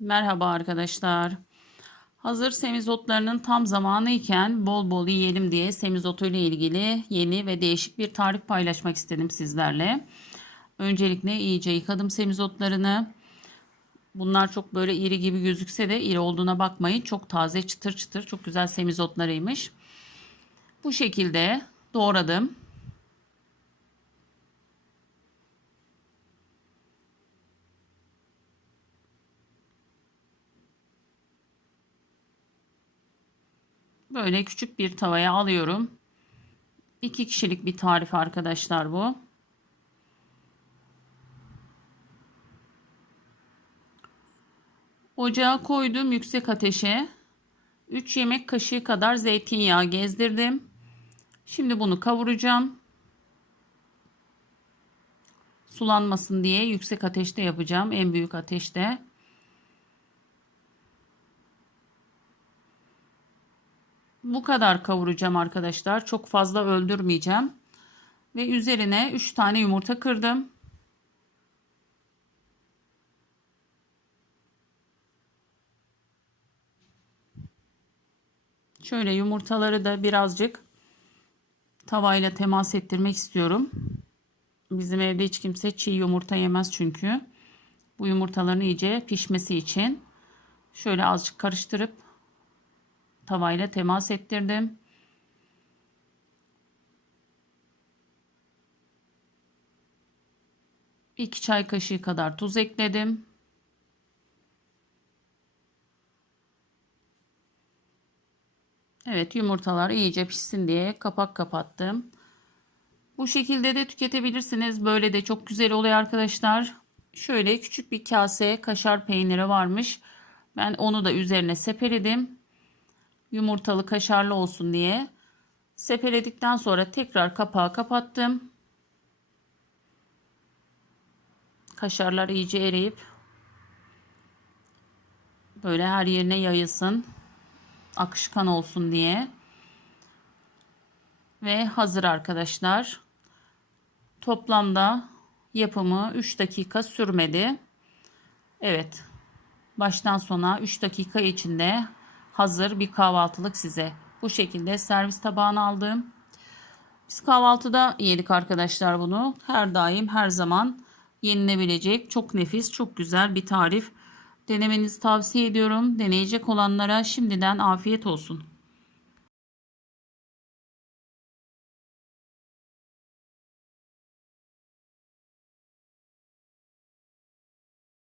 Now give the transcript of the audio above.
Merhaba arkadaşlar. Hazır semizotlarının tam zamanı iken bol bol yiyelim diye semizotu ile ilgili yeni ve değişik bir tarif paylaşmak istedim sizlerle. Öncelikle iyice yıkadım semizotlarını. Bunlar çok böyle iri gibi gözükse de iri olduğuna bakmayın. Çok taze çıtır çıtır çok güzel semizotlarıymış. Bu şekilde doğradım. Böyle küçük bir tavaya alıyorum. 2 kişilik bir tarif arkadaşlar bu. Ocağa koydum yüksek ateşe. 3 yemek kaşığı kadar zeytinyağı gezdirdim. Şimdi bunu kavuracağım. Sulanmasın diye yüksek ateşte yapacağım. En büyük ateşte. Bu kadar kavuracağım arkadaşlar. Çok fazla öldürmeyeceğim. Ve üzerine 3 tane yumurta kırdım. Şöyle yumurtaları da birazcık tavayla temas ettirmek istiyorum. Bizim evde hiç kimse çiğ yumurta yemez çünkü. Bu yumurtaların iyice pişmesi için şöyle azıcık karıştırıp tavayla temas ettirdim. İki çay kaşığı kadar tuz ekledim. Evet yumurtalar iyice pişsin diye kapak kapattım. Bu şekilde de tüketebilirsiniz. Böyle de çok güzel oluyor arkadaşlar. Şöyle küçük bir kase kaşar peyniri varmış. Ben onu da üzerine sepeledim. Yumurtalı kaşarlı olsun diye. Sepeledikten sonra tekrar kapağı kapattım. Kaşarlar iyice eriyip böyle her yerine yayılsın akışkan olsun diye. Ve hazır arkadaşlar. Toplamda yapımı 3 dakika sürmedi. Evet. Baştan sona 3 dakika içinde hazır bir kahvaltılık size. Bu şekilde servis tabağına aldım. Biz kahvaltıda yedik arkadaşlar bunu. Her daim her zaman yenilebilecek çok nefis çok güzel bir tarif. Denemenizi tavsiye ediyorum. Deneyecek olanlara şimdiden afiyet olsun.